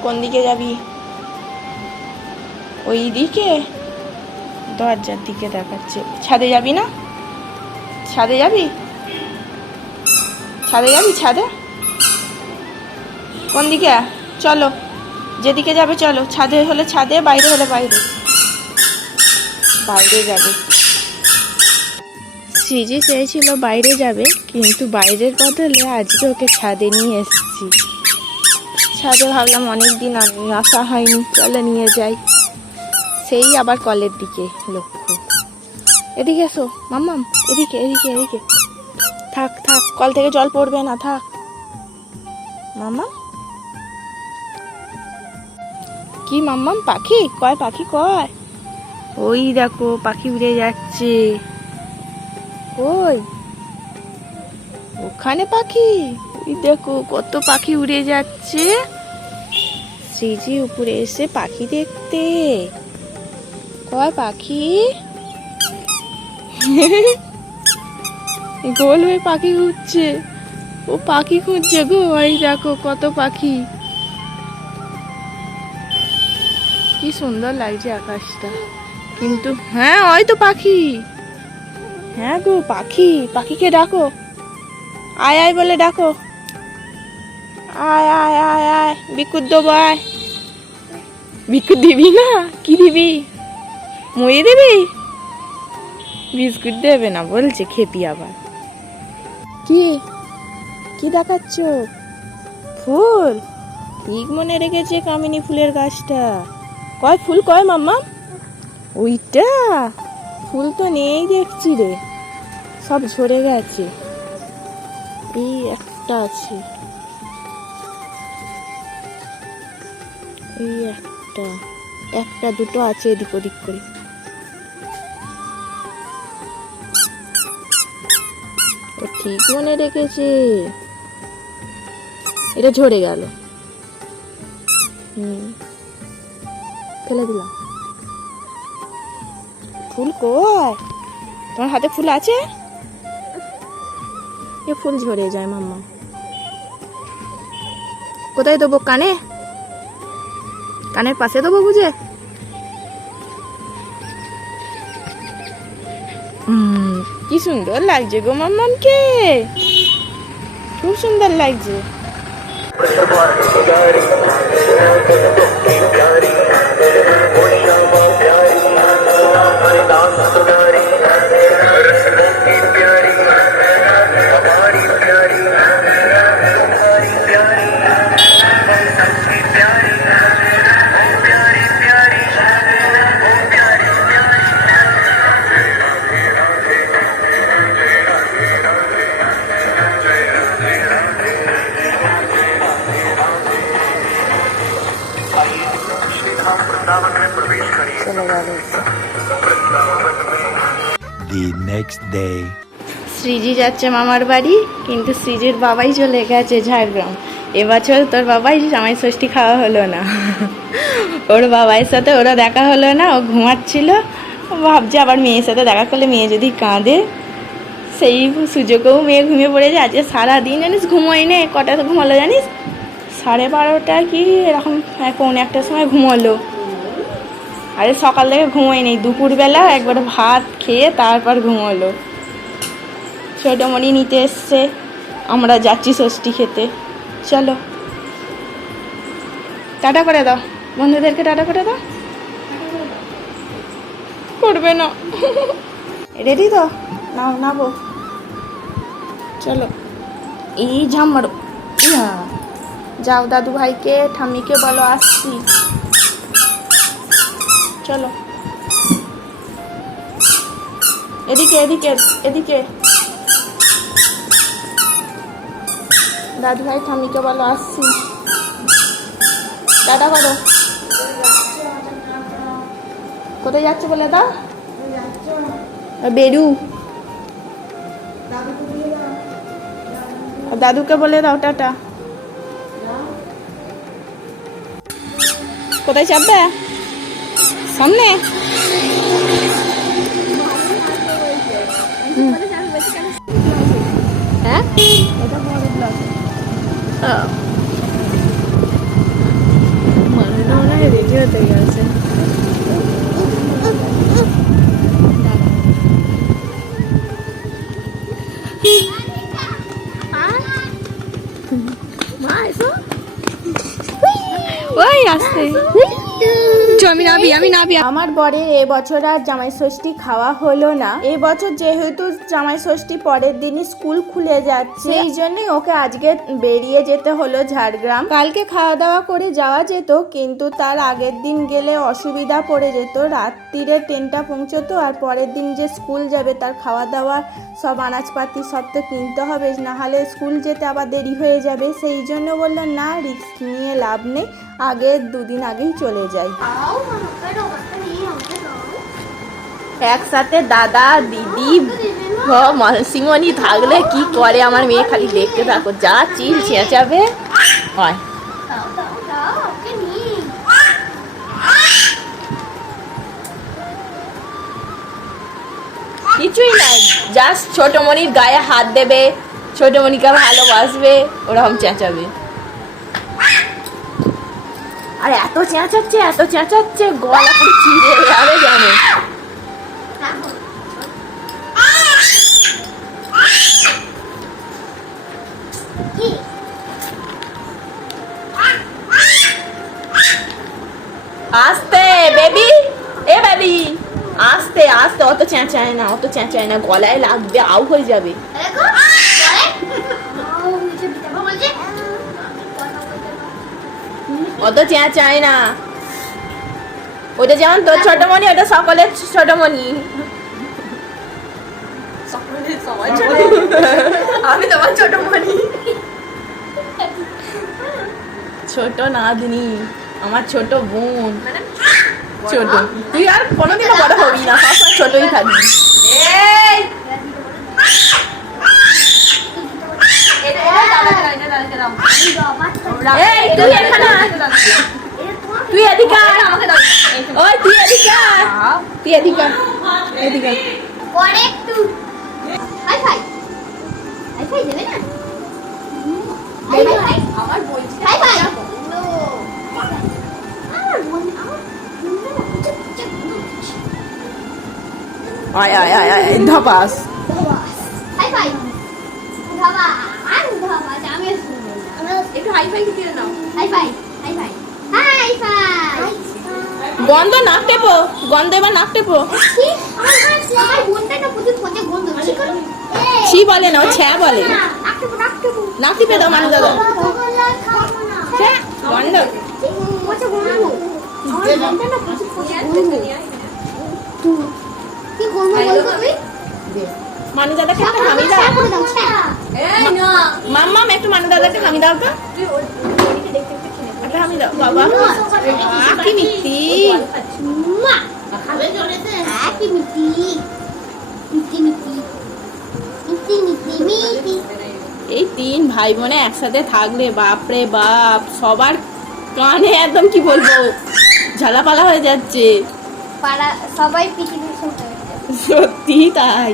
কোন দিকে যাবি? ওই দিকে? দরজার দিকে দেখাচ্ছে। ছাদে যাবি না? ছাদে যাবি? ছাদে যাবি? ছাদে? কোন দিকে? চলো। যেদিকে যাবে চলো। ছাদে হলে ছাদে, বাইরে হলে বাইরে। বাইরে যাবে। সিজি চেয়েছিল বাইরে যাবে, কিন্তু বাইরের বদলে আজকে ওকে ছাদে নিয়ে এসেছি। ছাদে ভাবলাম অনেক দিন আমি আসা হয়নি চলে নিয়ে যাই। সেই আবার কলের দিকে লক্ষ্য। এদিকে এসো মাম্মাম এদিকে এদিকে এদিকে। থাক থাক কল থেকে জল পড়বে না থাক। মাম্মা কি মাম্মাম পাখি? কয় পাখি কয়? ওই দেখো পাখি উড়ে যাচ্ছে। ওই ওখানে পাখি? দেখো কত পাখি উড়ে যাচ্ছে। শ্রীজি উপরে এসে পাখি দেখতে। কয় পাখি? গোল হয়ে পাখি খুঁজছে। ও পাখি খুঁজছে গো, এই দেখো কত পাখি। কি সুন্দর লাগছে আকাশটা। কিন্তু হ্যাঁ ওই তো পাখি। হ্যাঁ গো, পাখি, পাখিকে ডাকো। আয় আয় বলে ডাকো। আয় আয় আয় আয় বিকুট দেবো বিকুট দিবি না? কি দিবি? মই দিবি? বিস্কুট দেবে না বলছে খেপি আবার। কি? কি দেখাচ্ছ? ফুল। ঠিক মনে রেখেছে কামিনী ফুলের গাছটা। কয় ফুল কয় মাম্মা? ওইটা? ফুল তো নেই দেখছি রে। সব ঝরে গেছে। এই একটা আছে। এই একটা একটা একটা দুটো আছে এদিক ওদিক করে। ঠিক মনে রেখেছে। এটা ঝরে গেল। হুম। ফেলে দিলাম। ফুল কয় তোমার হাতে ফুল আছে? এ ফুল ঝরে যায় মাম্মা। কোথায় দেবো কানে? কানের পাশে দেবো বুঝে? কি সুন্দর লাগছে গো মাম্মামকে। খুব সুন্দর লাগছে। গেল the next day. শ্রীজি যাচ্ছে মামার বাড়ি, কিন্তু শ্রীজির বাবাই চলে গেছে ঝাড়গ্রাম। এবছর তোর বাবাই জামাই ষষ্ঠী খাওয়া হলো না। ওর বাবাইয়ের সাথে ওরা দেখা হলো না, ও ঘুমাচ্ছিল। ভাবছে আবার মেয়ের সাথে দেখা করলে মেয়ে যদি কাঁদে। সেই সুযোগেও মেয়ে ঘুমিয়ে পড়েছে, আজকে সারাদিন জানিস ঘুমোয় নে কটাতে ঘুমালো জানিস? সাড়ে বারোটা কি এরকম হ্যাঁ, পৌনে একটার সময় ঘুমোলো। আরে সকাল থেকে ঘুমোয় নেই দুপুরবেলা একবার ভাত খেয়ে তারপর ঘুমোলো। ছোটোমণি নিতে এসছে আমরা যাচ্ছি ষষ্ঠী খেতে। চলো। টাটা করে দাও বন্ধুদেরকে টাটা করে দাও। করবে না। রেডি তো? নাও নাবো। চলো। এই ঝাম মারো ইয়া। যাও দাদু ভাইকে, ঠাম্মিকে বলো, আসছি। চলো। এদিকে এদিকে এদিকে। দাদু ভাই, ঠাম্মিকে বলো, আসছি। টাটা করো কোথায় যাচ্ছে বলে দাও? বেরু। দাদুকে বলে দাও, টাটা। কোথায় চাপবে সামনে? হ্যাঁ রেডি হতে গেছে। ওই চ, আমি নাবি আমি নাবি। আমার বরের এবছর আর জামাই ষষ্ঠী খাওয়া হলো না। এবছর যেহেতু জামাই ষষ্ঠী পরের দিনই স্কুল খুলে যাচ্ছে সেই জন্যই ওকে আজকে বেরিয়ে যেতে হলো ঝাড়গ্রাম। কালকে খাওয়া দাওয়া করে যাওয়া যেত কিন্তু তার আগের দিন গেলে অসুবিধা পড়ে যেত। রাত্রিরে ট্রেনটা পৌঁছতো আর পরের দিন যে স্কুল যাবে তার খাওয়া দাওয়া সব আনাজপাতি সব তো কিনতে হবে না হলে স্কুল যেতে আবার দেরি হয়ে যাবে। সেই জন্য বলল না রিস্ক নিয়ে লাভ নেই আগে দুদিন আগেই চলে যাই। একসাথে দাদা, দিদি মালসিমণি থাকলে কি করে? আমার মেয়ে খালি দেখতে থাকো, যা চিল চেঁচাবে। হয়। কিছুই নাই জাস্ট ছোটমণির গায়ে হাত দেবে, ছোটমণিকে ভালোবাসবে, ওরকম চেঁচাবে। আর এত চেঁচাচ্ছে এত চেঁচাচ্ছে গলা পুরো চিড়ে যাবে। জানো আস্তে বেবি এ বেবি আস্তে আস্তে অত চেঁচায় না অত চেঁচায় না গলায় লাগবে আউ হয়ে যাবে। অত চেঁচায় না। ওটা যেমন তোর ছোটমণি ওটা সকলের ছোটমণি। আমি তোমার ছোটমণি। ছোট নাতনি আমার ছোট বোন। ছোট। তুই আর কোনোদিনও বড় হবি না। সবসময় ছোটই থাকবি। এই তুই এখানে আয়। তুই এদিকে আয়। ওই তুই এদিকে আয়। তুই এদিকে আয়। এদিকে আয়। পরে একটু হাই ফাই হাই ফাই দেবে না হাই ফাই আমার বলছি হাই ফাই আমার মন আমার আয় আয় আয় আয় ধপাস হাই ফাই ধাবা আর ধাবা আমি একটু হাই ফাই দিয়ে নাও high five high five high five গন্ধ নাক টেপো গন্ধ এবার নাক টেপো। ছি বলে না ও ছ্যা বলে। নাক টিপে দাও মানুষ দাদা। গন্ধ। কি বলতো মানুষ দাদাকে একটা হামি দাও। করে এই না। মাম্মাম একটু মানুষ দাদাকে হামি দাও তো। একটা হামি দাও। বাবা। কি মিষ্টি। কি মিষ্টি। মিষ্টি মিষ্টি। এই তিন ভাই বোনে একসাথে থাকলে বাপরে বাপ সবার কানে একদম কি বলব ঝালাপালা হয়ে যাচ্ছে। পাড়া সবাই পৃথিবীর সবাই সত্যি তাই।